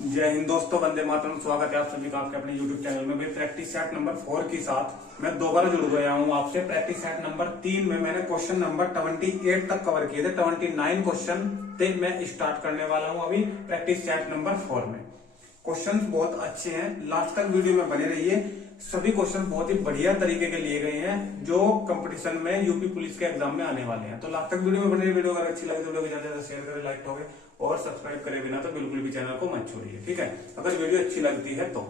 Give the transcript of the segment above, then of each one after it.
जय हिंद दोस्तों, वंदे मातरम। स्वागत है आप सभी का आपके अपने YouTube चैनल में। भाई प्रैक्टिस सेट नंबर 4 के साथ मैं दोबारा जुड़ गया हूं आपसे। प्रैक्टिस सेट नंबर 3 में मैंने क्वेश्चन नंबर 28 तक कवर किए थे। 29 क्वेश्चन थे। मैं स्टार्ट करने वाला हूं अभी प्रैक्टिस सेट नंबर 4 में। क्वेश्चंस बहुत अच्छे हैं, लास्ट तक वीडियो में बने रहिए। सभी क्वेश्चन बहुत ही बढ़िया तरीके के लिए गए हैं जो कंपटीशन में यूपी पुलिस के एग्जाम में आने वाले हैं। तो लास्ट तक वीडियो में बने रहिए। वीडियो अगर अच्छी लगे तो लोग ज्यादा शेयर करें, लाइक करें और सब्सक्राइब करे बिना तो बिल्कुल भी चैनल को मत छोड़िए, ठीक है। अगर वीडियो अच्छी लगती है तो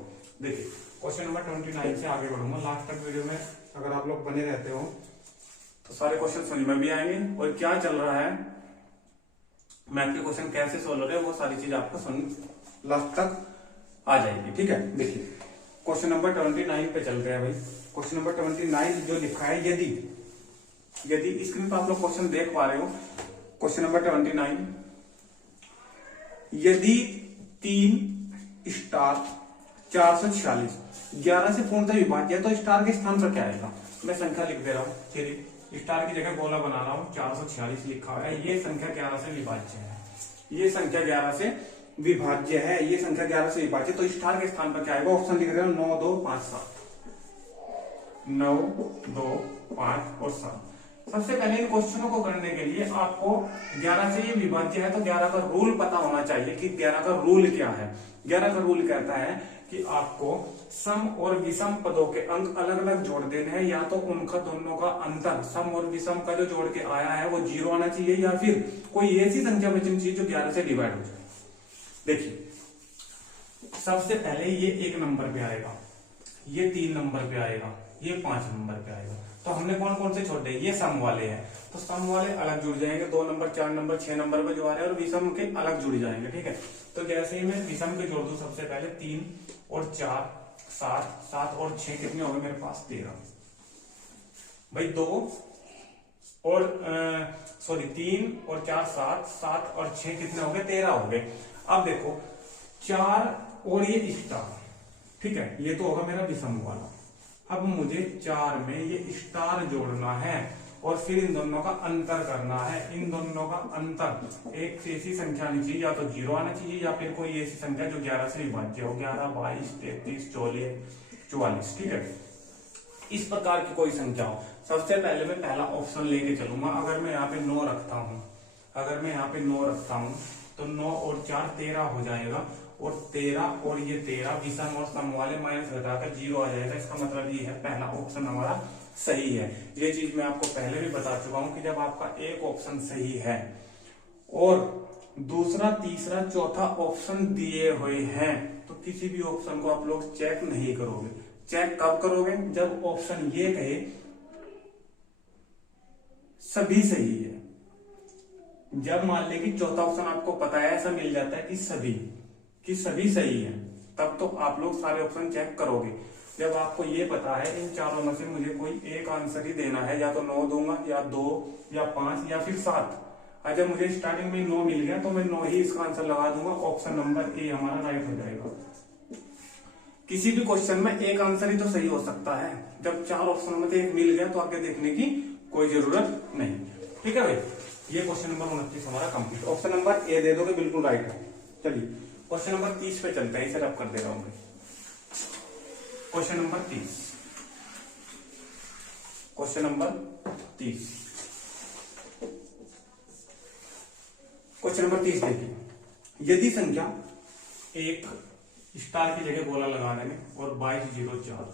देखिए क्वेश्चन नंबर 29 से आगे बढ़ूंगा। लास्ट तक वीडियो में अगर आप लोग बने रहते हो तो सारे क्वेश्चन समझ में भी आएंगे और क्या चल रहा है, मैथ के क्वेश्चन कैसे सोल्व हो रहे हैं, वो सारी चीज आपको समझ लास्ट तक आ जाएगी, ठीक है। देखिए क्वेश्चन नंबर 29 पे चलते हैं भाई। क्वेश्चन नंबर 29 जो लिखा है, यदि स्क्रीन पर आप लोग क्वेश्चन देख पा रहे हो, क्वेश्चन नंबर 29, यदि 3 स्टार 446 11 से पूर्णतः विभाज्य है तो स्टार के स्थान पर क्या आएगा। मैं संख्या लिख दे रहा हूँ, फिर स्टार की जगह गोला बना रहा हूँ। 446 लिखा हुआ है, ये संख्या 11 से विभाज्य है, ये संख्या 11 से विभाज्य है, ये संख्या 11 से विभाज्य। तो स्टार के स्थान पर क्या आएगा, ऑप्शन लिख रहे हो 9, 2, 5, 7। 9, 2, 5 और 7। सबसे पहले इन क्वेश्चनों को करने के लिए आपको 11 से ये विभाज्य है तो 11 का रूल पता होना चाहिए कि 11 का रूल क्या है। 11 का रूल कहता है कि आपको सम और विषम पदों के अंक अलग अलग जोड़ देने हैं, या तो उनका दोनों का अंतर सम और विषम का जो जोड़ के आया है वो 0 आना चाहिए, या फिर कोई ऐसी संख्या बचनी चाहिए जो 11 से डिवाइड हो जाए। देखिए सबसे पहले ये 1 नंबर पे आएगा, ये 3 नंबर पे आएगा, ये 5 नंबर पे आएगा। तो हमने कौन कौन से छोड़े, ये सम वाले हैं तो सम वाले अलग जुड़ जाएंगे। 2 नंबर 4 नंबर 6 नंबर पे जो आ रहे हैं और विषम के अलग जुड़ जाएंगे, ठीक है। तो जैसे ही मैं विषम के जोड़ दूं, सबसे पहले 3 और 4 7, 7 और 6 कितने हो गए मेरे पास 13 भाई। 2 और 3 और 4 7, 7 और 6 कितने हो गए 13 हो गए। अब देखो 4 और ये स्टार, ठीक है, ये तो होगा मेरा विषम वाला। अब मुझे 4 में ये स्टार जोड़ना है और फिर इन दोनों का अंतर करना है। इन दोनों का अंतर एक ऐसी संख्या आनी चाहिए, या तो 0 आना चाहिए या फिर कोई ऐसी संख्या जो 11 से विभाज्य हो। 11, 22, 33, 44, ठीक है, इस प्रकार की कोई संख्या हो। सबसे पहले मैं पहला ऑप्शन लेके चलूंगा। अगर मैं यहाँ पे 9 रखता हूं, तो 9 और 4 13 हो जाएगा, और 13 और ये 13 विषम और सम वाले माइनस घटाकर 0 आ जाएगा। इसका मतलब ये है पहला ऑप्शन हमारा सही है। ये चीज मैं आपको पहले भी बता चुका हूं कि जब आपका एक ऑप्शन सही है और दूसरा तीसरा चौथा ऑप्शन दिए हुए हैं तो किसी भी ऑप्शन को आप लोग चेक नहीं करोगे। चेक कब करोगे, जब ऑप्शन ये कहे सभी सही है। जब मान ले कि चौथा ऑप्शन आपको पता है, ऐसा मिल जाता है कि सभी सही है, तब तो आप लोग सारे ऑप्शन चेक करोगे। जब आपको ये पता है इन चारों में से मुझे कोई एक आंसर ही देना है, या तो 9 दूंगा या 2 या 5 या फिर 7। जब मुझे स्टार्टिंग में 9 मिल गया तो मैं 9 ही इसका आंसर लगा दूंगा। ऑप्शन नंबर ए हमारा राइट हो जाएगा। किसी भी क्वेश्चन में एक आंसर ही तो सही हो सकता है। जब 4 ऑप्शन में से एक मिल गया तो आगे देखने की कोई जरूरत नहीं, ठीक है भाई। ये क्वेश्चन नंबर 29 हमारा कंप्लीट। ऑप्शन नंबर ए दे दोगे, बिल्कुल राइट है। चलिए क्वेश्चन नंबर 30 पे चलते हैं, इसे रब कर दे रहा हूं मैं। क्वेश्चन नंबर 30, क्वेश्चन नंबर 30 देखिए, यदि संख्या एक स्टार की जगह गोला लगा देंगे और 2204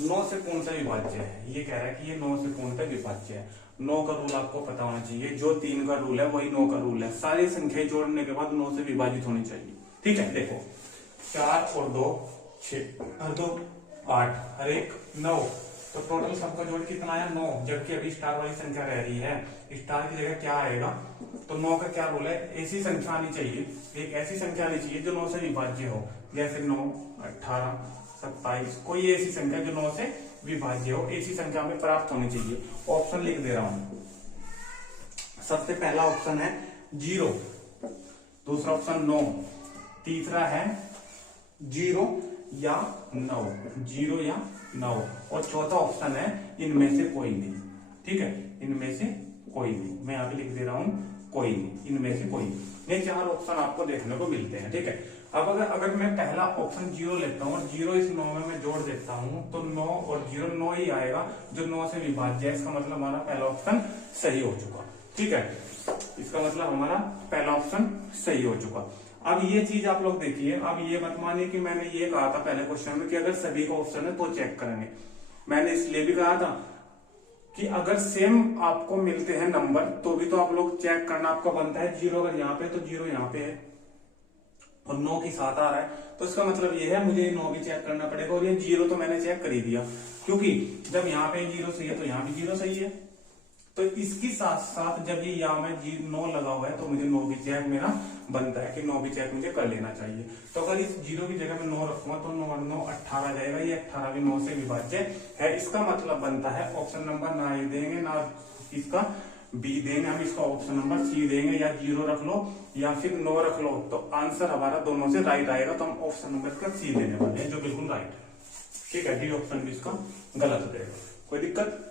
9 से पूर्णतः विभाज्य है। ये कह रहा है कि ये 9 से पूर्णतः विभाज्य है। 9 का रूल आपको पता होना चाहिए, जो 3 का रूल है वही 9 का रूल है। सारी संख्या जोड़ने के बाद 9 से विभाजित होनी चाहिए, ठीक है। देखो 4 और 2 6 और 2 8 और 1 9, तो टोटल सबका जोड़ कितना आया 9। जबकि अभी स्टार वाली संख्या रह रही है, स्टार की जगह क्या आएगा, तो 9 का क्या रूल है, ऐसी संख्या आनी चाहिए, एक ऐसी संख्या आनी चाहिए जो 9 से विभाज्य हो। जैसे 9 18 27, कोई ऐसी संख्या जो 9 से विभाज्य हो, ऐसी संख्या में प्राप्त होनी चाहिए। ऑप्शन लिख दे रहा हूं। सबसे पहला ऑप्शन है 0, दूसरा ऑप्शन 9, तीसरा है 0 या 9, 0 या 9, और चौथा ऑप्शन है इनमें से कोई नहीं, ठीक है, इनमें से कोई नहीं। मैं यहाँ पे लिख दे रहा हूं कोई नहीं, इनमें से कोई नहीं। ये 4 ऑप्शन आपको देखने को मिलते हैं, ठीक है। अब अगर मैं पहला ऑप्शन 0 लेता हूँ और 0 इस 9 में मैं जोड़ देता हूँ तो 9 और 0 9 ही आएगा, जो 9 से विभाज्य है। इसका मतलब हमारा पहला ऑप्शन सही हो चुका, ठीक है। इसका मतलब हमारा पहला ऑप्शन सही हो चुका। अब ये चीज आप लोग देखिए, अब ये मत मानिए कि मैंने ये कहा था पहले क्वेश्चन में कि अगर सभी का ऑप्शन है तो चेक करेंगे। मैंने इसलिए भी कहा था कि अगर सेम आपको मिलते हैं नंबर तो भी तो आप लोग चेक करना आपका बनता है। 0 अगर यहाँ पे तो 0 यहाँ पे है और 9 के साथ आ रहा है, तो इसका मतलब ये है मुझे 9 भी चेक करना पड़ेगा। और ये 0 तो मैंने चेक कर ही दिया, क्योंकि जब यहाँ पे 0 सही है तो यहाँ भी 0 सही है। तो इसके साथ साथ जब ये यहाँ में 9 लगा हुआ है तो मुझे 9 भी चेक मेरा बनता है कि 9 भी चेक मुझे कर लेना चाहिए। तो अगर इस 0 की जगह में 9 रखूंगा तो 9 9 18 जाएगा। ये 18 भी 9 से विभाज्य है। इसका मतलब बनता है ऑप्शन नंबर ना ए देंगे ना इसका बी देंगे, हम इसका ऑप्शन नंबर सी देंगे। या 0 रख लो या फिर 9 रख लो, तो आंसर हमारा दोनों से राइट आएगा। तो हम ऑप्शन नंबर का सी देने वाले हैं, जो बिल्कुल राइट है, ठीक है। डी ऑप्शन भी इसका गलत हो जाएगा। कोई दिक्कत?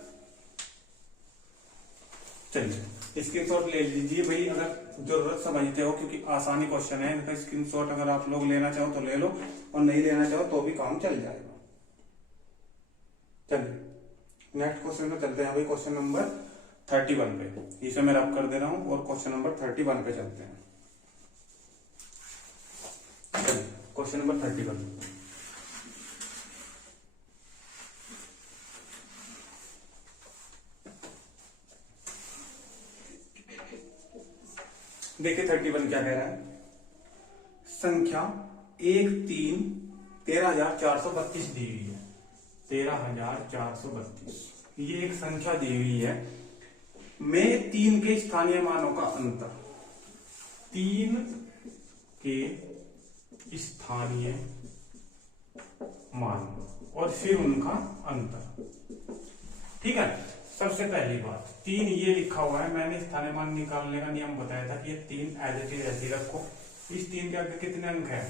चलिए स्क्रीनशॉट ले लीजिए भाई, अगर जरूरत समझते हो, क्योंकि आसानी क्वेश्चन है। इनका स्क्रीनशॉट अगर आप लोग लेना चाहो तो ले लो, और नहीं लेना चाहो तो भी काम चल जाएगा। चलिए नेक्स्ट क्वेश्चन पे चलते हैं भाई। क्वेश्चन नंबर 31 पे इसे मैं रब कर दे रहा हूं और क्वेश्चन नंबर 31 पे चलते हैं। क्वेश्चन नंबर 31 देखिए 31 क्या कह रहा है। संख्या 1 3 13,432 दी हुई है। 13,432 ये एक संख्या दी हुई है। में 3 के स्थानीय मानों का अंतर, 3 के स्थानीय मान और फिर उनका अंतर, ठीक है। सबसे पहली बात 3 ये लिखा हुआ है। मैंने स्थानीय मान निकालने का नियम बताया था कि ये 3 एज इट इज ऐसे रखो। इस 3 के आगे कितने अंक है?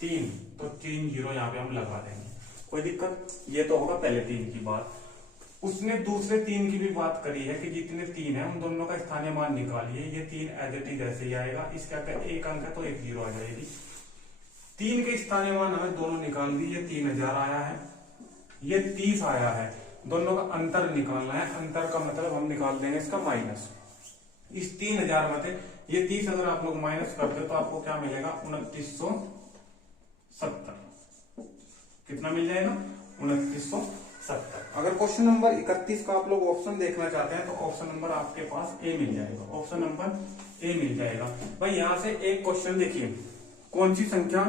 3, तो 3 0 यहाँ पे हम लगा देंगे, कोई दिक्कत? ये तो होगा पहले 3 की बात। उसने दूसरे 3 की भी बात करी है कि जितने 3 है उन दोनों का स्थानीय मान निकालिए। ये 3 एज इट इज ऐसे ही आएगा। इसके आगे 1 अंक है तो 1 0 आ जाएगी। 3 के स्थानीय मान हमें दोनों निकाल दी। ये 3000 आया है, ये 30 आया है। दोनों का अंतर निकालना है। अंतर का मतलब हम निकाल देंगे इसका माइनस। इस 3000 में से ये 30 अगर आप लोग माइनस करते हो तो आपको क्या मिलेगा? 2970। कितना मिल जाएगा? 2970। अगर क्वेश्चन नंबर 31 का आप लोग ऑप्शन देखना चाहते हैं तो ऑप्शन नंबर आपके पास ए मिल जाएगा। ऑप्शन नंबर ए मिल जाएगा भाई। यहां से एक क्वेश्चन देखिए, कौन सी संख्या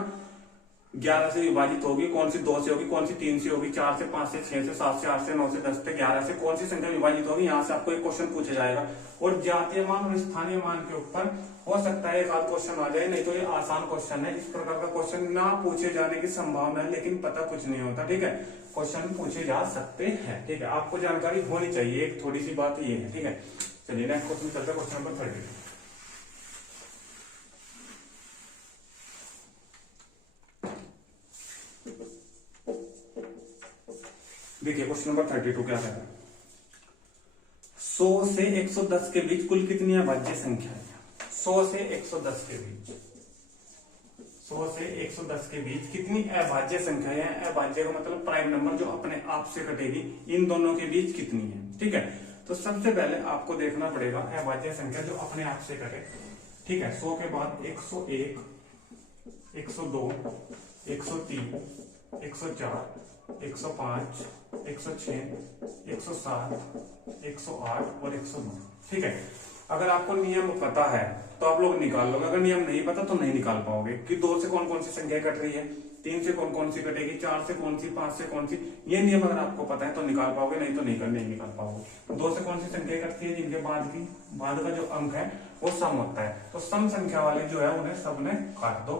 11 से विभाजित होगी, कौन सी 2 से होगी, कौन सी 3 से होगी, 4 से, 5 से, 6 से, 7 से, 8 से, 9 से, 10 से, 11 से, कौन सी संख्या विभाजित होगी। यहाँ से आपको एक क्वेश्चन पूछा जाएगा और जातीय मान और स्थानीय मान के ऊपर हो सकता है एक आध क्वेश्चन आ जाए, नहीं तो ये आसान क्वेश्चन है। इस प्रकार का क्वेश्चन ना पूछे जाने की संभावना है, लेकिन पता कुछ नहीं होता, ठीक है। क्वेश्चन पूछे जा सकते हैं, ठीक है। आपको जानकारी होनी चाहिए, एक थोड़ी सी बात ये है, ठीक है। चलिए नेक्स्ट क्वेश्चन चलते हैं। Question number 30। देखिए क्वेश्चन नंबर 32 क्या कह रहा है। 100 से 110 के बीच कुल कितनी अभाज्य संख्या है? 100 से 110 के बीच, 100 से 110 के बीच कितनी अभाज्य संख्या है? अभाज्य का मतलब प्राइम नंबर जो अपने आप से कटेगी। इन दोनों के बीच कितनी है, ठीक है। तो सबसे पहले आपको देखना पड़ेगा अभाज्य संख्या जो अपने आप से कटे, ठीक है। 100 के बाद 101, 102, 103, 104, 105, 106, 107, 108 और 109, ठीक है। अगर आपको नियम पता है तो आप लोग निकाल लोगे, अगर नियम नहीं पता तो नहीं निकाल पाओगे कि 2 से कौन कौन सी संख्या कट रही है, 3 से कौन कौन सी कटेगी, 4 से कौन सी, 5 से कौन सी। ये नियम अगर आपको पता है तो निकाल पाओगे, नहीं तो नहीं निकाल पाओगे। 2 से कौन सी संख्या कटती है? जिनके बाद का जो अंक है वो सम होता है। तो सम संख्या वाले जो है उन्हें सबने काट दो।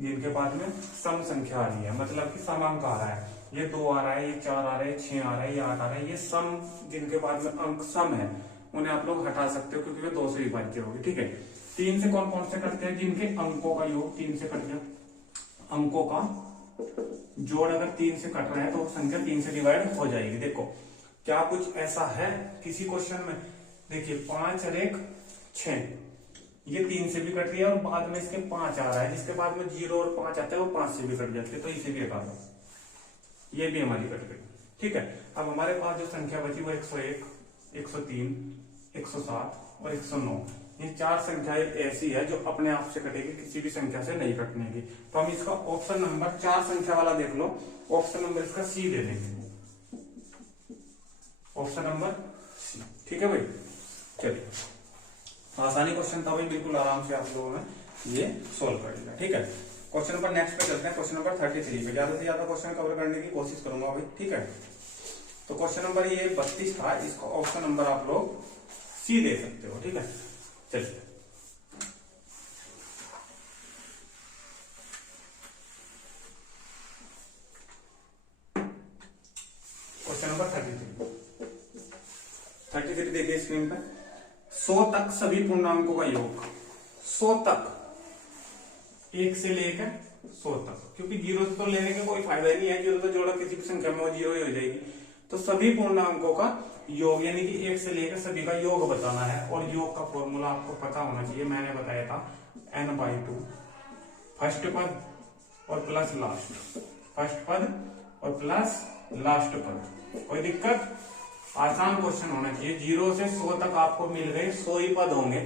जिनके बाद में सम संख्या आ रही है, मतलब कि समांक आ रहा है, ये 2 आ रहा है, ये 4 आ रहा है, 6 आ रहा है, ये 8 आ रहा है, ये सम जिनके बाद में अंक सम है उन्हें आप लोग हटा सकते हो क्योंकि वे 2 से विभाज्य होगी, ठीक है। 3 से कौन कौन से कटते हैं? जिनके अंकों का योग 3 से कट गया। अंकों का जोड़ अगर 3 से कट रहा है तो वो संख्या 3 से डिवाइड हो जाएगी। देखो क्या कुछ ऐसा है किसी क्वेश्चन में? देखिए 5 और 1 6, ये 3 से भी कट रही है और बाद में इसके 5 आ रहा है, जिसके बाद में 0 और 5 आता है वो 5 से भी कट जाते हैं, तो इसे भी हटा दो, ये भी हमारी कट गई। ठीक है, अब हमारे पास जो संख्या बची वो 101, 103, 107 और 109। ये 4 संख्याएं ऐसी है जो अपने आप से कटेगी, किसी भी संख्या से नहीं कटने की। तो हम इसका ऑप्शन नंबर 4 संख्या वाला देख लो, ऑप्शन नंबर इसका सी दे देंगे, ऑप्शन नंबर सी। ठीक है भाई, चलिए आसानी क्वेश्चन था भाई, बिल्कुल आराम से आप लोगों ने ये सोल्व कर लिया। ठीक है, क्वेश्चन नंबर नेक्स्ट पे चलते हैं, क्वेश्चन नंबर 33 पे ज्यादा से ज्यादा क्वेश्चन कवर करने की कोशिश करूंगा भाई। ठीक है, तो क्वेश्चन नंबर ये 32 था, इसका ऑप्शन नंबर आप लोग सी दे सकते हो। ठीक है, चलिए क्वेश्चन नंबर 33 देखिए स्क्रीन पर। 100 तक सभी पूर्णांकों का योग, 100 तक, 1 से लेकर 100 तक, क्योंकि 0 से तो लेने का कोई फायदा ही नहीं है, 0 तो जोड़ा किसी भी संख्या में वो 0 ही हो जाएगी। तो सभी पूर्णांकों का योग यानी कि 1 से लेकर सभी का योग बताना है, और योग का फॉर्मूला आपको पता होना चाहिए, मैंने बताया था n/2, फर्स्ट पद और प्लस लास्ट, फर्स्ट पद और प्लस लास्ट पद। कोई दिक्कत? आसान क्वेश्चन होना चाहिए। 0 से 100 तक आपको मिल गए, 100 ही पद होंगे,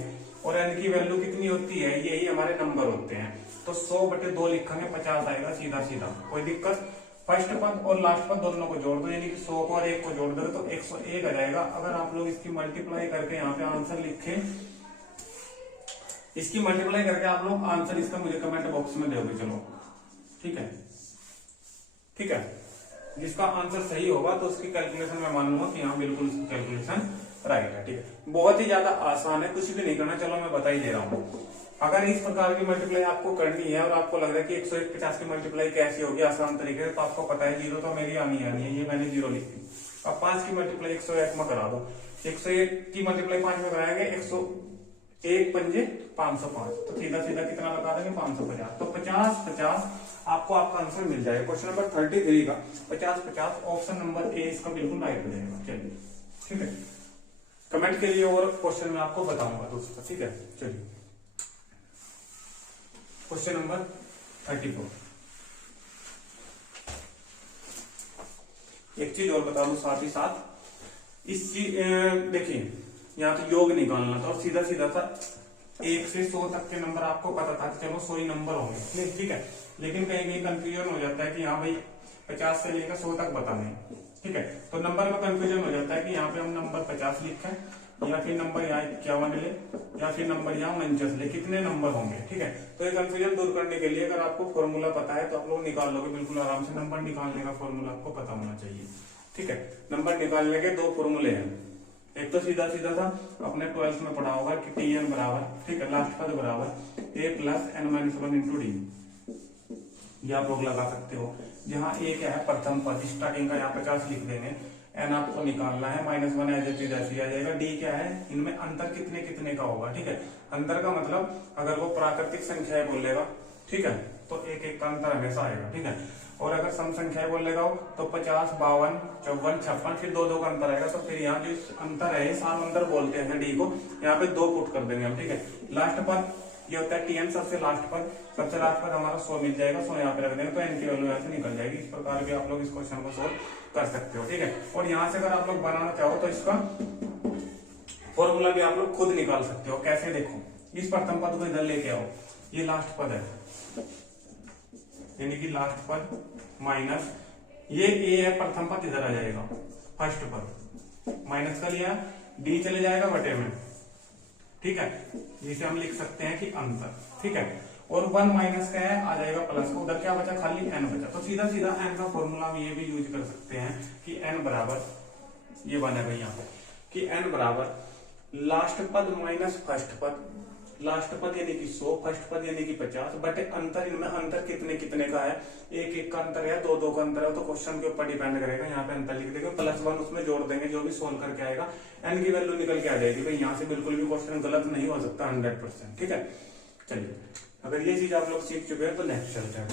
और n की वैल्यू कितनी होती है, यही हमारे नंबर होते हैं। तो 100/2 लिखेंगे, 50 आएगा सीधा सीधा। कोई दिक्कत? फर्स्ट पद और लास्ट पद दोनों को जोड़ दो, यानी कि 100 को और 1 को जोड़ दो तो 101 आ जाएगा। अगर आप लोग इसकी मल्टीप्लाई करके यहाँ पे आंसर लिखें, इसकी मल्टीप्लाई करके आप लोग आंसर इसका मुझे कमेंट बॉक्स में दोगे। चलो ठीक है, ठीक है, जिसका आंसर सही होगा तो उसकी कैलकुलेशन मैं मान लूंगा कि हाँ बिल्कुल कैलकुलेशन राइट है। ठीक है, बहुत ही ज्यादा आसान है, कुछ भी नहीं करना। चलो मैं बता ही दे रहा हूँ। अगर इस प्रकार की मल्टीप्लाई आपको करनी है और आपको लग रहा है कि 150 की मल्टीप्लाई कैसी होगी आसान तरीके से, तो आपको पता है 0 तो मेरी आनी है, ये मैंने 0 लिख दी। अब 5 की मल्टीप्लाई 101 में करा दो, 101 की मल्टीप्लाई 5 में कराएंगे, 101 पंजे 505, तो सीधा सीधा कितना लगा देंगे 550, तो 50-50 आपको आपका आंसर मिल जाएगा। क्वेश्चन नंबर 33 का 50-50 ऑप्शन नंबर ए इसका बिल्कुल राइट हो जाएगा। चलिए ठीक है, कमेंट के लिए और क्वेश्चन में आपको बताऊंगा दोस्तों। ठीक है, चलिए क्वेश्चन नंबर 34। एक चीज और बता दूं साथ ही साथ, इस चीज देखिए यहाँ तो योग निकालना था और सीधा सीधा था 1 से 100 तक के नंबर आपको पता था कि चलो 100 ही नंबर होंगे, ठीक है। लेकिन कहीं कहीं कंफ्यूजन हो जाता है कि हाँ भाई 50 से लेकर 100 तक बताने, ठीक है। तो नंबर में कंफ्यूजन हो जाता है कि यहाँ पे हम नंबर 50 लिखें या फिर नंबर यहाँ 51 ले या फिर नंबर यहाँ 49 ले, कितने नंबर होंगे, ठीक है। तो ये कंफ्यूजन दूर करने के लिए अगर आपको फॉर्मूला पता है तो आप लोग निकाल लोगे बिल्कुल आराम से। नंबर निकालने का फॉर्मूला आपको पता होना चाहिए, ठीक है। नंबर निकालने के 2 फॉर्मूले हैं। एक तो सीधा सीधा था अपने 12th में पढ़ा होगा कि Tn बराबर, ठीक है, लास्ट पद बराबर a plus n-1 into D, ये आप लोग लगा सकते हो। जहाँ a क्या है प्रथम पद, स्टार्टिंग का यहाँ 50 लिख देंगे, n आपको निकालना है, -1 एज इट इज ऐसे आ जाएगा। d क्या है, इनमें अंतर कितने कितने का होगा, ठीक है। अंतर का मतलब अगर वो प्राकृतिक संख्याएं बोलेगा, ठीक है, तो एक एक का अंतर हमेशा आएगा, ठीक है। और अगर सम संख्याएं बोलेगा तो 50, 52, 54, 56, फिर 2 का अंतर आएगा। तो फिर यहाँ जो अंतर है साम अंतर बोलते हैं डी को, यहाँ पे 2 पुट कर देंगे हम, ठीक है। लास्ट पद ये होता है Tn, सबसे लास्ट पद हमारा 100 मिल जाएगा, 100 यहाँ पे रख देंगे तो n की वैल्यू यहाँ से निकल जाएगी। इस प्रकार भी आप लोग इस क्वेश्चन को सोल्व कर सकते हो, ठीक है। और यहाँ से अगर आप लोग बनाना चाहो तो इसका फॉर्मूला भी आप लोग खुद निकाल सकते हो। कैसे, देखो, इस प्रथम पद को इधर लेके आओ, ये लास्ट पद है, यानी कि लास्ट पद माइनस ये a है, प्रथम पद इधर आ जाएगा, फर्स्ट पद माइनस का लिया, d चले जाएगा बटे में, ठीक है, जिसे हम लिख सकते हैं कि अंतर, ठीक है। और 1 माइनस का है आ जाएगा प्लस का, उधर क्या बचा, खाली n बचा। तो सीधा सीधा n का फॉर्मूला हम ये भी यूज कर सकते हैं कि n बराबर, ये बनेगा यहाँ पे कि n बराबर लास्ट पद माइनस फर्स्ट पद, लास्ट पद यानी कि 100, फर्स्ट पद यानी कि 50, बटे अंतर, इनमें अंतर कितने कितने का है, एक एक का अंतर है, 2 का अंतर है, तो क्वेश्चन के ऊपर डिपेंड करेगा। यहाँ पे अंतर लिख देंगे, +1 उसमें जोड़ देंगे, जो भी सोल्व करके आएगा n की वैल्यू निकल के आ जाएगी। भाई यहाँ से बिल्कुल भी क्वेश्चन गलत नहीं हो सकता 100%, ठीक है। चलिए, अगर ये चीज आप लोग सीख चुके हैं तो नेक्स्ट चलते हैं।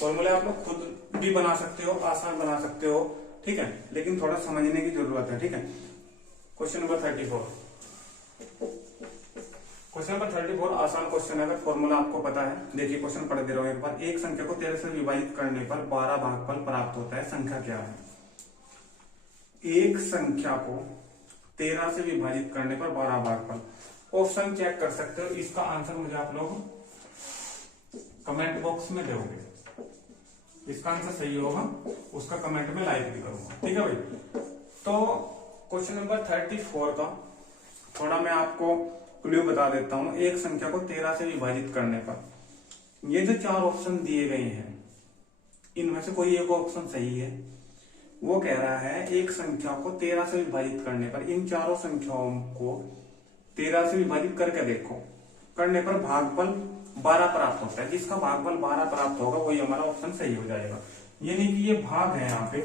फॉर्मूले आप लोग खुद भी बना सकते हो, आसान बना सकते हो, ठीक है, लेकिन थोड़ा समझने की जरूरत है, ठीक है। Question number 34। क्वेश्चन नंबर 34 आसान क्वेश्चन है, अगर फॉर्मूला आपको पता है। देखिए क्वेश्चन पढ़ दे रहा हूं एक बार। एक संख्या को 13 से विभाजित करने पर 12 भागफल प्राप्त होता है, संख्या क्या है? एक संख्या को 13 से विभाजित करने पर 12 भागफल। ऑप्शन चेक कर सकते हो, इसका आंसर मुझे आप लोग कमेंट बॉक्स में दोगे। इसका आंसर सही होगा उसका कमेंट में लाइक भी करूंगा, ठीक है भाई। तो क्वेश्चन नंबर 34 का थोड़ा मैं आपको क्लू बता देता हूं। एक संख्या को 13 से विभाजित करने पर ये जो 4 ऑप्शन दिए गए हैं, इनमें से कोई एक ऑप्शन सही है। वो कह रहा है एक संख्या को 13 से विभाजित करने पर, इन चारों संख्याओं को 13 से विभाजित करके देखो, करने पर भागफल 12 प्राप्त होता है। जिसका भागफल 12 प्राप्त होगा वही हमारा ऑप्शन सही हो जाएगा। यानी कि ये भाग है यहाँ पे,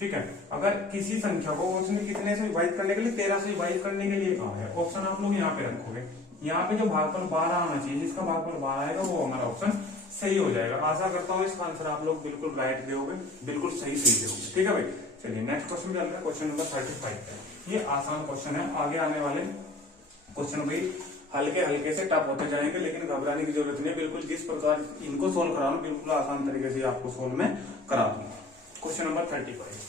ठीक है। अगर किसी संख्या को उसने कितने से विभाजित करने के लिए, 13 से विभाजित करने के लिए कहा है, ऑप्शन आप लोग यहाँ पे रखोगे। यहाँ पे जो भागफल 12 आना चाहिए, जिसका भागफल 12 आएगा वो हमारा ऑप्शन सही हो जाएगा। आशा करता हूँ इसका आंसर आप लोग बिल्कुल राइट दोगे, बिल्कुल सही दोगे, ठीक है भाई। चलिए नेक्स्ट क्वेश्चन चलते हैं, क्वेश्चन नंबर 35। ये आसान क्वेश्चन है। आगे आने वाले क्वेश्चन भाई हल्के हल्के से टफ होते जाएंगे, लेकिन घबराने की जरूरत नहीं है। बिल्कुल जिस प्रकार इनको सोल्व करा रहा हूं, बिल्कुल आसान तरीके से आपको सोल्व में करा दूंगा। Question number 35।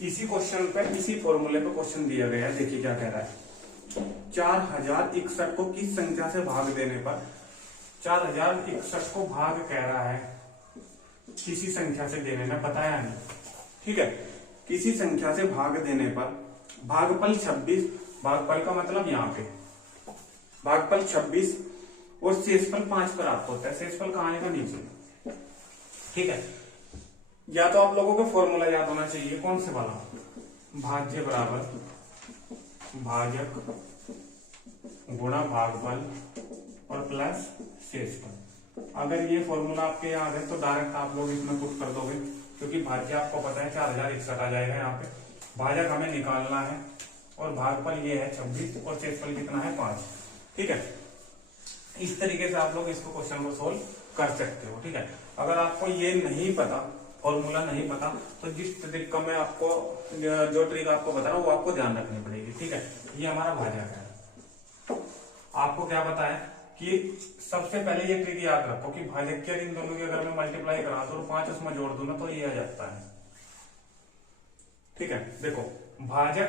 इसी क्वेश्चन पे, इसी फॉर्मूले पे क्वेश्चन दिया गया है। देखिए क्या कह रहा है। 4061 को किस संख्या से भाग देने पर, 4061 को भाग कह रहा है किसी संख्या से देने में, बताया नहीं, ठीक है। किसी संख्या से भाग देने पर भागफल 26, भागफल का मतलब यहाँ पे भागफल 26 और शेषफल 5 प्राप्त होता है। शेषफल कहाँ आएगा? नीचे, ठीक है। या तो आप लोगों को फॉर्मूला याद होना चाहिए, कौन से वाला? भाज्य बराबर भाजक गुणा भागफल और प्लस शेषफल। अगर ये फॉर्मूला आपके याद है तो डायरेक्ट आप लोग इसमें पुट कर दोगे, क्योंकि भाज्य आपको पता है 4061 आ जाएगा यहाँ पे। भाजक हमें निकालना है और भागफल ये है 26 और शेषफल कितना है? 5, ठीक है। इस तरीके से आप लोग इसको क्वेश्चन को सोल्व कर सकते हो, ठीक है। अगर आपको ये नहीं पता, फॉर्मूला नहीं पता, तो जिस तरीका मैं आपको जो ट्रिक आपको बता रहा हूँ वो आपको ध्यान रखनी पड़ेगी, ठीक है। ये हमारा भाजक है। आपको क्या पता है कि सबसे पहले ये ट्रिक याद रखो कि भाजक के इन दोनों की अगर मैं मल्टीप्लाई करा दूं और 5 उसमें जोड़ दूं ना तो ये आ जाता है, ठीक है। देखो भाजक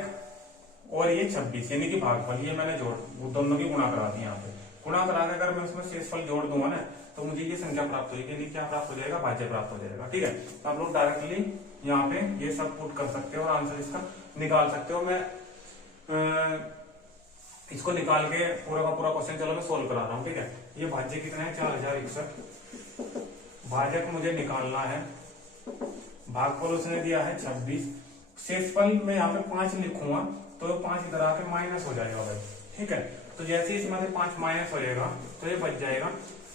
और ये 26 यानी कि भागफल, ये मैंने जोड़ दोनों की गुणा करा दी। यहाँ पे गुणा करा के अगर मैं उसमें शेषफल जोड़ दूंगा ना तो मुझे ये संख्या प्राप्त होगी, यानी क्या प्राप्त हो जाएगा? भाज्य प्राप्त हो जाएगा, ठीक है। तो आप लोग डायरेक्टली यहाँ पे ये सब पुट कर सकते हो और आंसर इसका निकाल सकते हो। मैं इसको निकाल के पूरा का पूरा क्वेश्चन चलो मैं सोल्व करा रहा हूँ, ठीक है। ये भाज्य कितना है? 4061। भाजक मुझे निकालना है, भागफल उसने दिया है 26। शेषफल में यहाँ पे 5 लिखूंगा तो 5 इधर आके माइनस हो जाएगा भाई, ठीक है। तो जैसे इसमें से 5 माइनस हो जाएगा तो ये बच जाएगा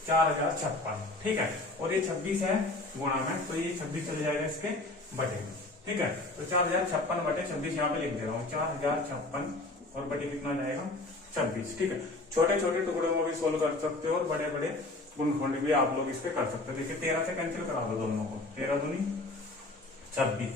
4056, ठीक है। और ये 26 है गुणा में, तो ये 26 चले जाएगा इसके बटे में, ठीक है। तो 4056 बटे 26 यहाँ पे लिख दे रहा हूँ। 4056 और बटे कितना जाएगा? 26, ठीक है। छोटे छोटे टुकड़ों में भी सोल्व कर सकते हो और बड़े बड़े गुणनखंड भी आप लोग इसके कर सकते हो। देखिए 13 से कैंसिल करा दो दोनों को, 13 दूनी 26,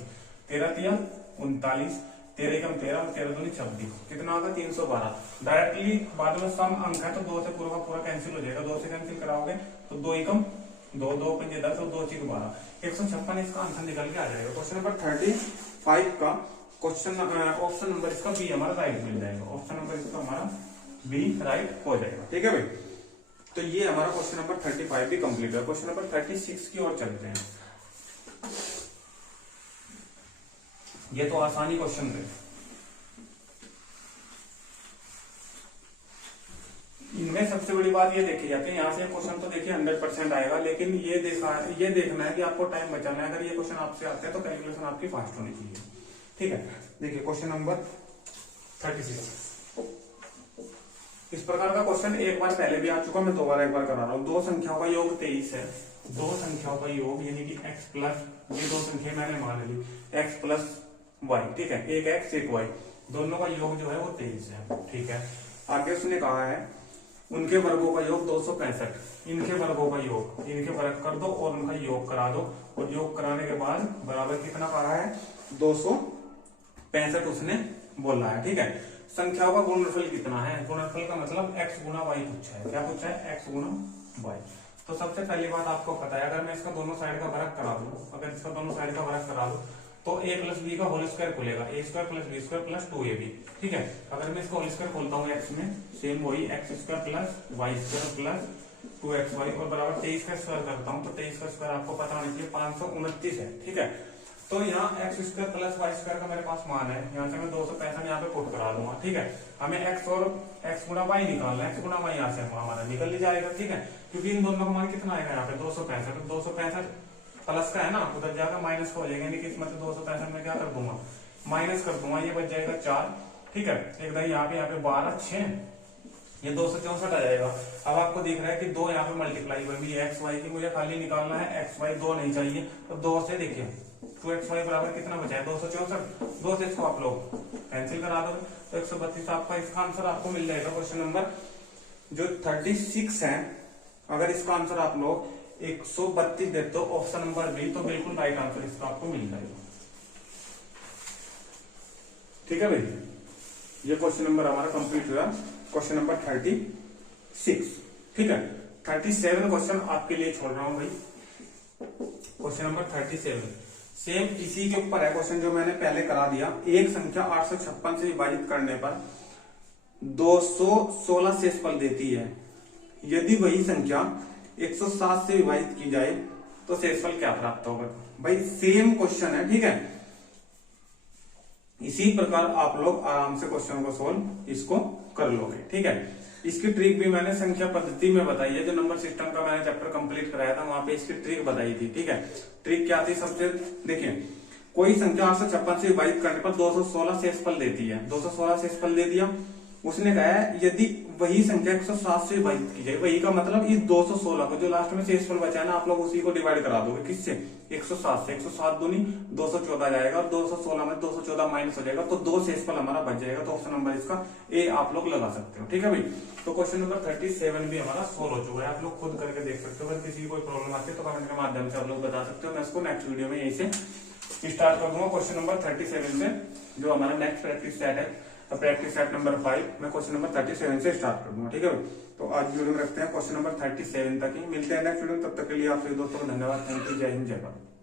13 तिया 39, 13 एकम 13 और 13 दूनी 26, कितना होगा? 312। डायरेक्टली बाद में सम अंक है तो 2 से पूरा का पूरा कैंसिल हो जाएगा। 2 से कैंसिल कराओगे तो 2 एकम 2, 2 पंजे 10 और 2 6 12, 156 इसका आंसर निकल के आ जाएगा। क्वेश्चन नंबर 35 का क्वेश्चन ऑप्शन नंबर इसका बी हमारा राइट मिल जाएगा। ऑप्शन नंबर इसका हमारा बी राइट हो जाएगा, ठीक है भाई। तो ये हमारा क्वेश्चन नंबर 35 भी कंप्लीट है। क्वेश्चन नंबर 36 की ओर चलते हैं। ये तो आसानी क्वेश्चन थे, इनमें सबसे बड़ी बात ये देखी जाती है, यहाँ से क्वेश्चन तो देखिए 100% आएगा, लेकिन ये देखना है कि आपको टाइम बचाना है। अगर ये क्वेश्चन आपसे आते हैं तो कैलकुलेशन आपकी फास्ट होनी चाहिए, ठीक है। देखिए क्वेश्चन नंबर 36 इस प्रकार का क्वेश्चन एक बार पहले भी आ चुका, मैं दोबारा एक बार करा रहा हूँ। दो संख्याओं का योग 23 है। दो संख्याओं का योग यानी कि x प्लस, ये दो संख्या मैंने मान ली x प्लस वाई, ठीक है। एक x एक y, दोनों का योग जो है वो 23 है, ठीक है। आगे उसने कहा है उनके वर्गों का योग 265, इनके वर्गों का योग, इनके वर्ग कर दो और उनका योग करा दो, और योग कराने के बाद बराबर कितना कहा है? 65 उसने बोला है। ठीक है, संख्याओं का गुणनफल कितना है, गुणनफल का मतलब x गुना y पूछा है। क्या पूछा है, x गुना y। तो सबसे पहली बात आपको पता है, अगर मैं इसका दोनों साइड का वर्ग करा दूं, अगर इसका दोनों साइड का वर्ग करा दूं तो a प्लस बी का होल स्क्वायर खुलेगा, a square plus B square plus 2ab। ठीक है, अगर मैं इसका होल स्क्वायर खोलता हूँ x में, सेम वही x square plus y square plus 2xy और बराबर 23 का स्क्वायर करता हूँ, तो 23 का स्क्वायर आपको पता होना चाहिए 529 है। ठीक है, तो यहाँ x square plus Y square का मेरे पास मान है, यहाँ से मैं 265 यहाँ पे पुट करा दूंगा। ठीक है, हमें x और x गुना y निकालना है, x गुना y यहाँ से हमारा निकल ही जाएगा। ठीक है, क्योंकि इन दोनों का मान कितना आएगा यहाँ पे 265, तो 265 प्लस का है ना, उधर जाकर माइनस का हो जाएगा, यानी कि इसमें 265 में क्या कर दूंगा, माइनस कर दूंगा, ये बच जाएगा 4। ठीक है, एकदम यहाँ पे 12 6, ये 264 आ जाएगा। अब आपको दिख रहा है कि 2 यहाँ पे मल्टीप्लाई हुई है एक्स वाई की, मुझे खाली निकालना है एक्स वाई, 2 नहीं चाहिए, तो 2 से देखिए 2xy बराबर कितना बचा है 264, 2 से इसको आप लोग कैंसिल करा दो तो 132 आपका इसका आंसर आपको मिल जाएगा। क्वेश्चन नंबर जो 36 है, अगर इसका आंसर आप लोग 132 देते हो ऑप्शन नंबर बी, तो बिल्कुल राइट आंसर इसका आपको मिल जाएगा। ठीक है भाई, ये क्वेश्चन नंबर हमारा कंप्लीट हुआ, क्वेश्चन नंबर 36। ठीक है, 37 क्वेश्चन आपके लिए छोड़ रहा हूं भाई। क्वेश्चन नंबर 37 सेम इसी के ऊपर है क्वेश्चन जो मैंने पहले करा दिया। एक संख्या 856 से विभाजित करने पर 216 शेषफल देती है, यदि वही संख्या 107 से विभाजित की जाए तो शेषफल क्या प्राप्त होगा। भाई सेम क्वेश्चन है। ठीक है, इसी प्रकार आप लोग आराम से क्वेश्चन को सोल्व इसको कर लोगे। ठीक है, इसकी ट्रिक भी मैंने संख्या पद्धति में बताई है, जो नंबर सिस्टम का मैंने चैप्टर कंप्लीट कराया था वहां पे इसकी ट्रिक बताई थी। ठीक है, ट्रिक क्या थी, सबसे देखिए, कोई संख्या 856 से विभाजित करने पर 216 शेषफल देती है, 216 शेषफल दे दिया। उसने कहा है यदि वही संख्या 107 से विभाजित की जाए, वही का मतलब इस 216 को जो लास्ट में शेषफल बचा है ना, आप लोग उसी को डिवाइड करा दोगे किससे, 107 से। 107 दूनी 214 जाएगा और 216 में 214 माइनस हो जाएगा, तो 2 शेषफल हमारा बच जाएगा। तो ऑप्शन नंबर इसका ए आप लोग लगा सकते हो। ठीक है भाई, तो क्वेश्चन नंबर 37 भी हमारा सोल्व हो चुका है, आप लोग खुद करके देख सकते हो। अगर किसी की कोई प्रॉब्लम आती है तो कमेंट के माध्यम से आप लोग बता सकते हो, मैं इसको नेक्स्ट वीडियो में यहीं से स्टार्ट कर दूंगा। क्वेश्चन नंबर 37 से जो हमारा नेक्स्ट प्रैक्टिस सेट है, प्रैक्टिस सेट नंबर 5 मैं क्वेश्चन नंबर 37 से स्टार्ट कर दूंगा। ठीक है, तो आज वीडियो में रखते हैं क्वेश्चन नंबर 37 तक ही, मिलते हैं नेक्स्ट वीडियो में, तब तक के लिए आप सभी दोस्तों को धन्यवाद। थैंक यू, जय हिंद, जय भारत।